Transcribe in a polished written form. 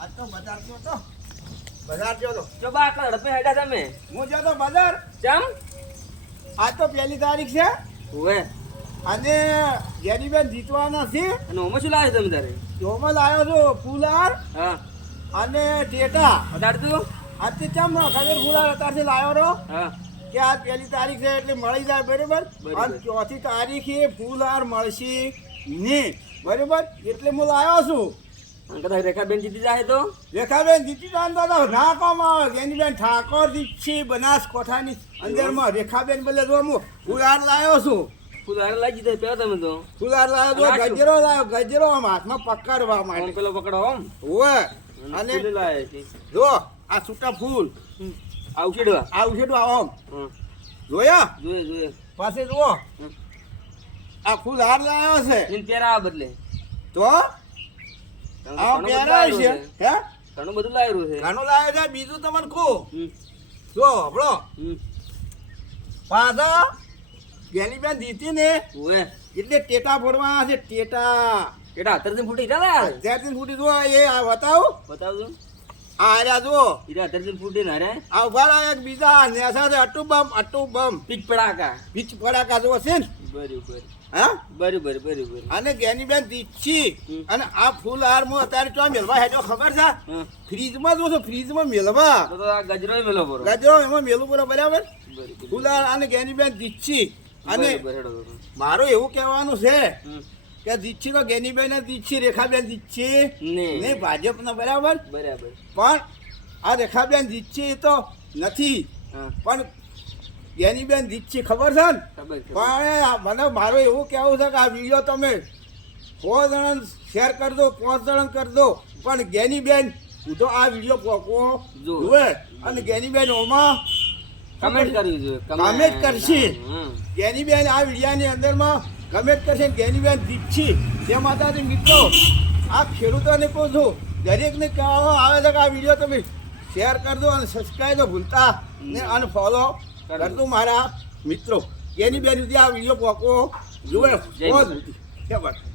આ તો બજાર ગયો તો બજાર ગયો તો જો બા આટલા ઝડપે હેડ્યા તમે હું ગયો તો બજાર. ચમ આ તો 1 તારીખ છે ઓવે અને ગેરીબેન જીતવાના છે. અને ઓમાં શું લાવ્યો તમે તારે જોમાં લાવ્યો છું ફૂલાર હા અને ટેટા. વધારે તું આજથી ચમ ખબર ફૂલાર અત્યારથી લાવ્યો રહો હા કે આ 1 તારીખ છે એટલે મળી જાય બરોબર. બરોબર. અને 4 તારીખે ફૂલાર મળશે નહીં બરોબર એટલે હું લાવ્યો છું. અને કદાચ રેખાબેન જીતી જાય તો રેખાબેન જીતી જાણતા તો ના કામ આવે. ગેનીબેન ઠાકોર દીક્ષી બનાસકાંઠાની અંદરમાં રેખાબેન બોલે તો હું ફૂલાર લાવ્યો છું. ફૂલાર લાગી જાય પેલા તમે તો ફૂલાર લાવ્યો તો રાખજો. ગજરો લાવ્યો ગજરો આમ હાથમાં પકડવા આમ માટે. પેલો પકડો આમ ઓવે અને અને ફૂલ લાવે છે જો આ છૂટા ફૂલ આ ઉછેડવા આ ઉછેડું આમ હા જોયા જોઈએ જોઈએ પાસે જુઓ આ ફૂલ હાર લાવ્યો છે એને પહેરા બદલે તો ઘણું આ બધું પહેરાય છે લાવ્યું છે. હે ઘણું બધું લાવ્યું છે ઘણું લાવ્યો છે. બીજું તમને કહું હમ, જો હબળો હમ. પાછા ગેનીબેન જીતી ને ઓવે એટલે ટેટા ફોડવાના છે ટેટા. એટા અત્યારથી ફૂટી ચાલે અત્યારથી ફૂટી જુઓ એ આ બતાવો બતાવજો આ આર્યા જુઓ ઈરા અત્યારથી ફૂટી ના રે આ ઉભા રહ્યા એક બીજા નેસા છે અટુ બમ પીચ પડાકા બીચ પડાકા જુઓ છે ને બરોબર હા બરોબર બરોબર અને ગેનીબેન દીક્ષી હમ. અને આ ફૂલ હાર હું અત્યારે તો મેલવા હેડો ખબર છે હા ફ્રીજમાં જોશો ફ્રીજમાં મેલવા તો આ ગજરો મેલો બરો ગજરો એમાં મેલું પૂરો બરાબર બરોબર ફૂલ હાર અને ગેનીબેન દીક્ષી અને બરોબર હેડો તો. મારું એવું કહેવાનું છે હમ. કે દીક્ષી તો ગેનીબેન ને દીક્ષી રેખાબેન દીક્ષી ને ને ભાજપના બરાબર બરાબર પણ આ રેખાબેન દીક્ષી તો નથી હા પણ ગેનીબેન દીક્ષી ખબર છે ને ખબર છે પણ મને મારું એવું કહેવું છે કે આ વિડીયો તમે 100 જણા શેર કરી દો 5 જણા કરી દો પણ ગેનીબેન હું તો આ વિડીયો પોકો જો. જુએ અને ગેનીબેન ઓમાં કમેન્ટ કરવી જોઈએ કમેન્ટ કરશે. હમ. ગેનીબેન આ વિડીયાની અંદરમાં કમેન્ટ કરશે ને ગેનીબેન દીક્ષી તે માતાજી મિત્રો આ ખેડૂતોને કહું છું દરેકને કહેવામાં આવે છે કે આ વિડીયો તમે શેર કરી દો અને સબસ્ક્રાઈબ તો ભૂલતા ને અને ફોલો કરજો મારા મિત્રો. ગેનીબેન સુધી આ વિડીયો પોકો જુએ જય માતાજી. જય માતાજી.